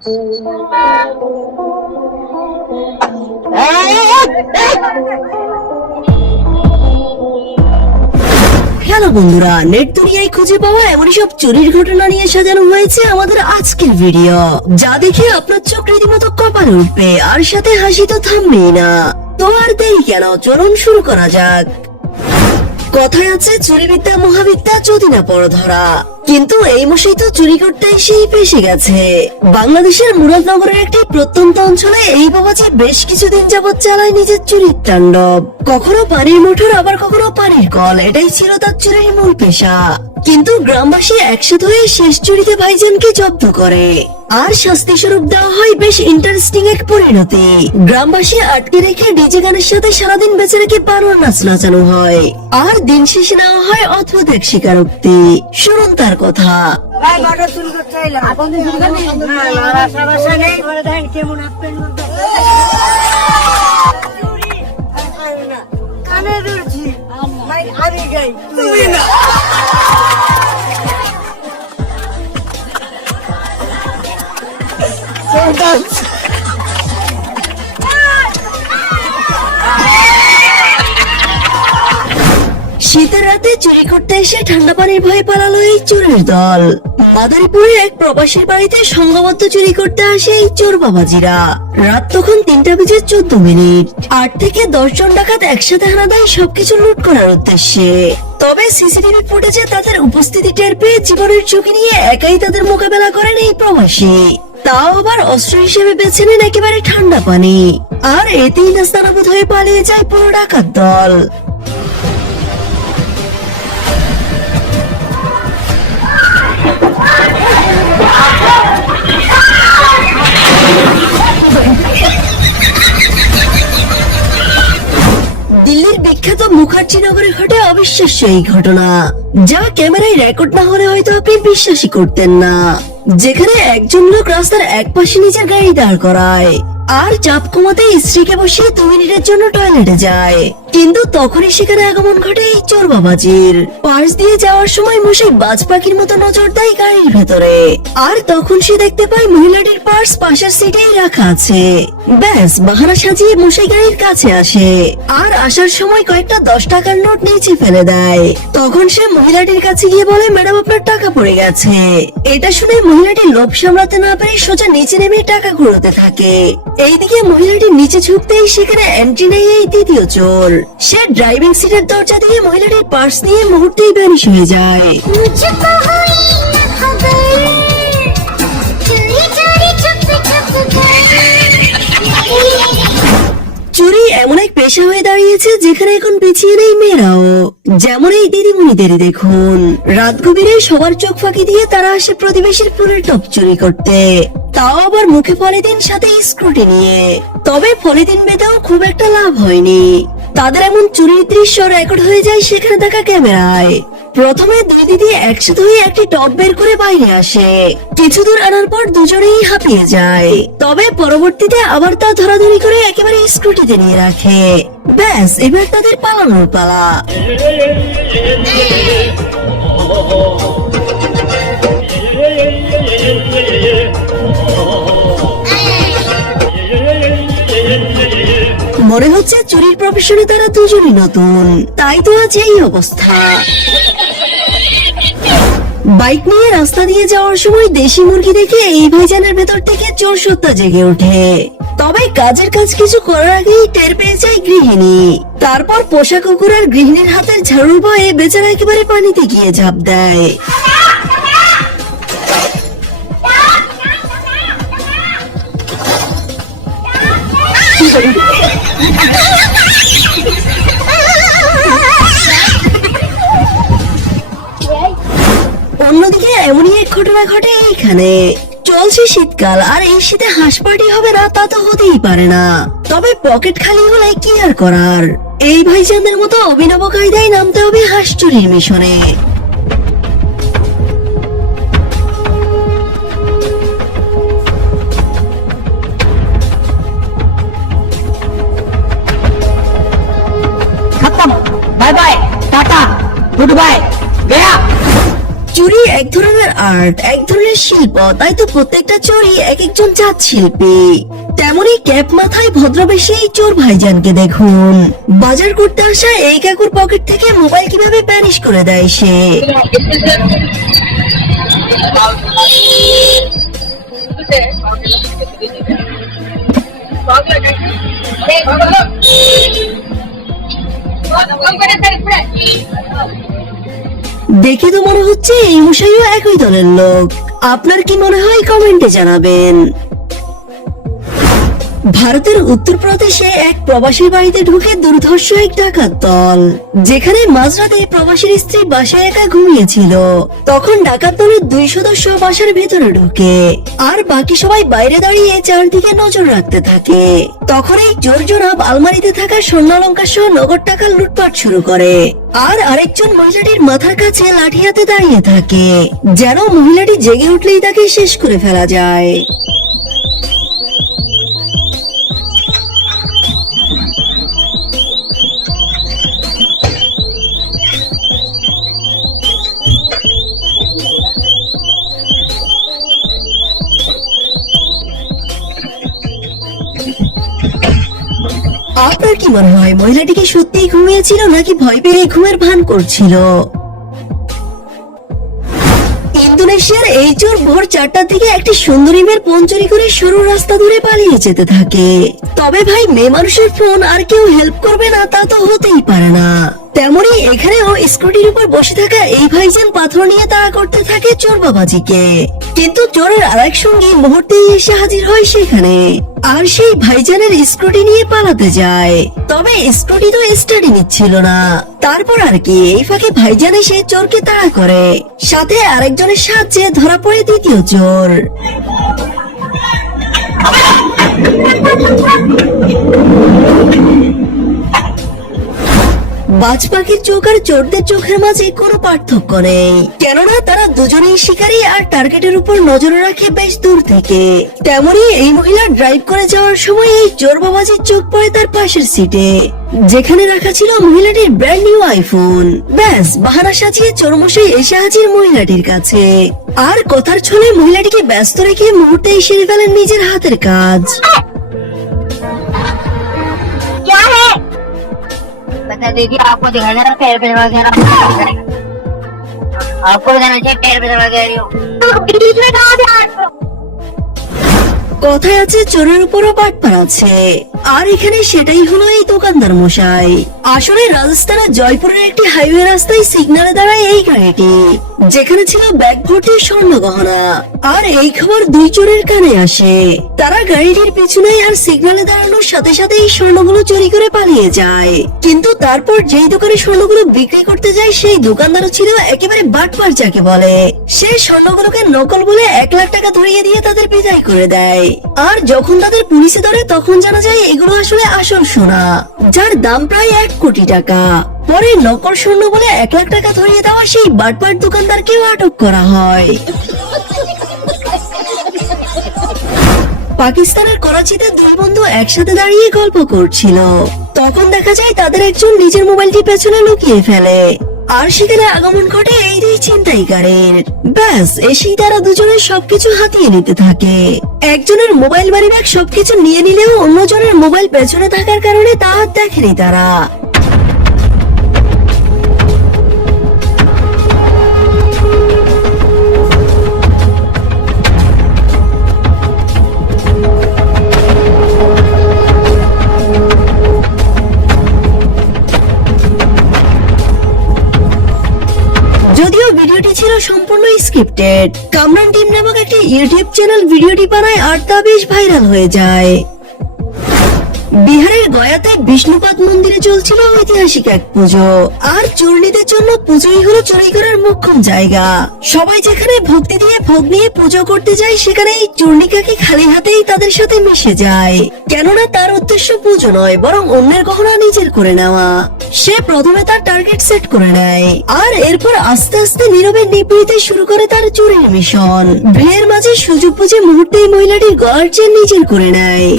Hello বন্ধুরা, net দুনিয়ায় খুঁজে পাওয়া এমন সব চুরির ঘটনা নিয়ে সাজানো হয়েছে আমাদের আজকের ভিডিও, যা দেখে আপনার চোখ রীতিমতো কপালে উঠবে আর সাথে হাসি তো থামবেই না। তো আর দেরি কেন, চলুন শুরু করা যাক। কথায় আছে চুরি বিদ্যা মহাবিদ্যা যদি না পড় ধরা, কিন্তু এই মশাই তো চুরি করতে এসেই ফেসে গেছে। বাংলাদেশের মুরাদনগরের একটি প্রত্যন্ত অঞ্চলে এই বাবাজি বেশ কিছুদিন যাবৎ চালায় নিজের চুরির তাণ্ডব। কখনো পানির মোটর, আবার কখনো পানির কল, এটাই ছিল তার চুরির মূল পেশা। কিন্তু গ্রামবাসী একসাথে হয়ে শেষ চুরিতে ভাইজানকে জব্দ করে, আর শাস্তি স্বরূপ দেওয়া হয় বেশ ইন্টারেস্টিং এক পরিণতি। গ্রামবাসী আটকে রেখে ডিজে গানের সাথে সারাদিন বেচারাকে বানর নাচ নাচানো হয়, আর দিন শেষে নেওয়া হয় অদ্ভুত এক স্বীকারোক্তি। শুনুন তার কথা। শীতের রাতে চুরি করতে এসে ঠান্ডা পানির ভয়ে পালালো এই চোরের দল। মাদারীপুরে এক প্রবাসীর বাড়িতে সংঘবদ্ধ চুরি করতে আসে এই চোর বাবাজিরা। রাত তখন 3:14। 8 থেকে 10 জন ডাকাত একসাথে হানা দেয় সবকিছু লুট করার উদ্দেশ্যে। তবে সিসিটিভি ফুটেজে তাদের উপস্থিতি টের পেয়ে জীবনের ঝুঁকি নিয়ে একাই তাদের মোকাবেলা করেন এই প্রবাসী। তাও আবার অস্ত্র হিসেবে বেছে নেন একেবারে ঠান্ডা পানি, আর এতেই নাস্তানাবুদ হয়ে পালিয়ে যায় পুরো ডাকাত দল। দিল্লির বিখ্যাত মুখার্জি নগরে ঘটে অবিশ্বাস্য এই ঘটনা, যা ক্যামেরায় রেকর্ড না হলে হয়তো আপনি বিশ্বাসই করতেন না। যেখানে একজন লোক রাস্তার এক পাশে নিজের গাড়ি দাঁড় করায়, আর চাপ কমাতে স্ত্রীকে বসিয়ে 2 মিনিটের জন্য টয়লেটে যায়। কিন্তু তখনই সেখানে আগমন ঘটে এই চোর বাবাজির। পাশ দিয়ে যাওয়ার সময় মশাই বাজ পাখির মতো নজর দেয় গাড়ির ভেতরে, আর তখন সে দেখতে পায় মহিলাটির পার্স পাশের সিটেই রাখা আছে। ব্যাস বাহানা সাজিয়ে মশাই গাড়ির কাছে আসে, আর আসার সময় কয়েকটা 10 টাকার নোট নিচে ফেলে দেয়। তখন সে মহিলাটির কাছে গিয়ে বলে, ম্যাডাম আপনার টাকা পড়ে গেছে। এটা শুনে মহিলাটি লোভ সামলাতে না পেরে সোজা নিচে নেমে টাকা কুড়োতে থাকে। এইদিকে মহিলাটি নিচে ঝুঁকতেই সেখানে এন্ট্রি নেয় এই দ্বিতীয় চোর। সে ড্রাইভিং সিটের দরজা দিয়ে মহিলাটির পার্স নিয়ে মুহূর্তেই ভ্যানিশ হয়ে যায়। চুরি এমন এক পেশা হয়ে দাঁড়িয়েছে যেখানে এখন পিছিয়ে নেই মেয়েরাও। যেমন এই দিদিমণিদেরই দেখুন, রাত গভীরে সবার চোখ ফাঁকি দিয়ে তারা আসে প্রতিবেশীর ফুলের টপ চুরি করতে, তাও আবার মুখে পলিথিন সাথে স্ক্রুটি নিয়ে। তবে পলিথিন বেঁধেও খুব একটা লাভ হয়নি। তাদের এমন চুরির দৃশ্য রেকর্ড হয়ে যায় সেখানে থাকা ক্যামেরায়। প্রথমে 2 দিদি একসাথে হয়ে একটি টপ বের করে বাইরে আসে। কিছু দূর আনার পর দুজনেই হাঁপিয়ে যায়, তবে পরবর্তীতে আবার তা ধরাধরি করে একেবারে স্ক্রুটিতে নিয়ে রাখে। ব্যাস এবার তাদের পালানোর পালা। মনে হচ্ছে চুরির প্রফেশনে তারা দুজনই নতুন, তাই তো আজ এই অবস্থা। বাইক নিয়ে রাস্তা দিয়ে যাওয়ার সময় দেশি মুরগি দেখে এই ভাইজানের ভেতর থেকে চোর সত্তা জেগে ওঠে। তবে কাজের কাজ কিছু করার আগেই টের পেয়ে যায় গৃহিণী। তারপর পোষা কুকুর আর গৃহিণীর হাতের ঝাড়ুর ভয়ে বেচারা একেবারে পানিতে গিয়ে ঝাঁপ দেয়। অন্যদিকে এমনই এক ঘটনা ঘটে এইখানে। চলছে শীতকাল, আর এই শীতে হাঁস পার্টি হবে না তা তো হতেই পারে না। তবে পকেট খালি হলে কি আর করার, এই ভাইজানদের মতো অভিনব কায়দায় নামতে হবে হাঁস চুরির মিশনে। Bye bye, tata, good bye, Gaya. চুরি এক ধরনের আর্ট, এক ধরনের শিল্প, তাই তো প্রত্যেকটা চোরই এক একজন জাত শিল্পী। তেমনি ক্যাপ মাথায় ভদ্রবেশে এই চোর ভাইজানকে দেখুন। বাজার করতে আসা এই কাকুর পকেট থেকে মোবাইল কিভাবে প্যানিশ করে দেয় সে। দেখে তো মনে হচ্ছে এই মশাইও একই দলের লোক। আপনার কি মনে হয় কমেন্টে জানাবেন। ভারতের উত্তরপ্রদেশে এক প্রবাসীর বাড়িতে ঢুকে দুর্ধর্ষ এক ডাকাত দল, যেখানে মাঝরাতে প্রবাসীর স্ত্রী বাসায় একা ঘুমিয়েছিল। তখন ডাকাত দলের 2 সদস্য বাসার ভেতরে ঢুকে, আর বাকি সবাই বাইরে দাঁড়িয়ে চারদিকে নজর রাখতে থাকে। তখন এই চোর জনাব আলমারিতে থাকা স্বর্ণালঙ্কার সহ নগদ টাকা লুটপাট শুরু করে। আর আরেকজন মহিলাটির মাথার কাছে লাঠি হাতে দাঁড়িয়ে থাকে, যেন মহিলাটি জেগে উঠলেই তাকে শেষ করে ফেলা যায়। আপনার কি মনে হয় মহিলাটি কি সত্যিই ঘুমিয়েছিল নাকি ভয় পেয়ে ঘুমের ভান করছিল? ইন্দোনেশিয়ার এই চোর ভোর 4টার দিকে একটি সুন্দরী মেয়ের ফোন চুরি করে সরু রাস্তা ধরে পালিয়ে যেতে থাকে। তবে ভাই, মেয়ে মানুষের ফোন আর কেউ হেল্প করবে না তা তো হতেই পারে না। তেমনি এখানেও স্কুটির উপর বসে থাকা এই ভাইজান পাথর নিয়ে তাড়া করতে থাকে চোর বাবাজিকে। কিন্তু চোরের আরেক সঙ্গী মুহূর্তেই এসে হাজির হয় সেখানে, আর সেই ভাইজানের স্কুটি নিয়ে পালাতে যায়। তবে স্কুটি তো স্টার্টই নিচ্ছিল না। তারপর আর কি, এই ফাঁকে ভাইজান এসে চোরকে তাড়া করে, সাথে আরেকজনের সাহায্যে ধরা পড়ে দ্বিতীয় চোর। বাজ পাখির চোখ আর চোরদের চোখের মাঝে কোনো পার্থক্য নেই, কেননা তারা দুজনেই শিকারী আর টার্গেটের উপর নজর রাখে বেশ দূর থেকে। তেমনি এই মহিলা ড্রাইভ করে যাওয়ার সময় এই চোর বাবাজির চোখ পড়ে তার পাশের সিটে, যেখানে রাখা ছিল মহিলাটির ব্র্যান্ড নিউ আইফোন। ব্যাস, বাহানা সাজিয়ে চোরমশাই এসে হাজির মহিলাটির কাছে, আর কথার ছলে মহিলাটিকে ব্যস্ত রেখে মুহূর্তেই সেরে ফেলেন নিজের হাতের কাজ। बता दीजिए, आपको दिखाई दे रहा पैर पे दबा दे रहा आपको बताना चाहिए पैर पे दबा दे रही हो बीच में कहा ध्यान কথায় আছে চোরের উপরও বাটপার আছে, আর এখানে সেটাই হলো এই দোকানদার মশাই। আসলে রাজস্থানের জয়পুরের একটি হাইওয়ে রাস্তায় সিগন্যালে দাঁড়ায় এই গাড়িটি, যেখানে ছিল ব্যাগ ভর্তি স্বর্ণ গহনা। আর এই খবর 2 চোরের কানে আসে। তারা গাড়িটির পিছনে আর সিগন্যালে দাঁড়ানোর সাথে সাথে এই স্বর্ণগুলো চুরি করে পালিয়ে যায়। কিন্তু তারপর যেই দোকানে স্বর্ণগুলো বিক্রি করতে যায় সেই দোকানদারও ছিল একেবারে বাটপার যাকে বলে। সে স্বর্ণগুলোকে নকল বলে 1 লাখ টাকা ধরিয়ে দিয়ে তাদের বিদায় করে দেয়। আর যখন তাদের পুলিশে ধরে তখন জানা যায় এগুলো আসলে আসল সোনা, যার দাম প্রায় 1 কোটি টাকা। পরে নকল স্বর্ণ বলে 1 লাখ টাকা ধরিয়ে দেওয়া সেই বাটপার দোকানদারকেও আটক করা হয়। পাকিস্তানের করাচিতে 2 বন্ধু একসাথে দাঁড়িয়ে গল্প করছিল। তখন দেখা যায় তাদের একজন নিজের মোবাইলটি পেছনে লুকিয়ে ফেলে, আর সেখানে আগমন ঘটে এই 2 ছিনতাইকারীর। ব্যাস, এসেই তারা দুজনে সবকিছু হাতিয়ে নিতে থাকে। একজনের মোবাইল মানি ব্যাগ সবকিছু নিয়ে নিলেও অন্যজনের মোবাইল পেছনে থাকার কারণে তা আর দেখেনি তারা। যদিও ভিডিওটি ছিল সম্পূর্ণ স্ক্রিপ্টেড, কামরান টিম নামক একটি ইউটিউব চ্যানেল ভিডিওটি বানায় আর তা বেশ ভাইরাল হয়ে যায়। বিহারের গয়াতে বিষ্ণুপাদ মন্দিরে চলছিল ঐতিহাসিক এক পুজো, আর চূর্ণীদের জন্য পুজোই হলো চুরি করার মোক্ষম জায়গা। সবাই যেখানে ভক্তি দিয়ে ভোগ নিয়ে পুজো করতে যায়, সেখানে এই চূর্ণিকাকে খালি হাতেই তাদের সাথে মিশে যায়, কেননা তার উদ্দেশ্য পুজো নয় বরং অন্যের গহনা নিজের করে নেওয়া। সে প্রথমে তার টার্গেট সেট করে নেয়, আর এরপর আস্তে আস্তে নীরবে নিভৃতে শুরু করে তার চুরির মিশন। ভিড়ের মাঝে সুযোগ বুঝে মুহূর্তেই মহিলাটির গলার চেন নিজের করে নেয়।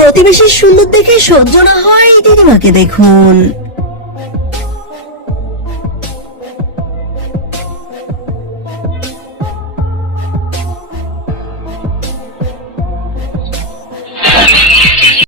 প্রতিবেশীর সুন্দর দেখে সহ্য না হয় দিদিমাকে দেখুন।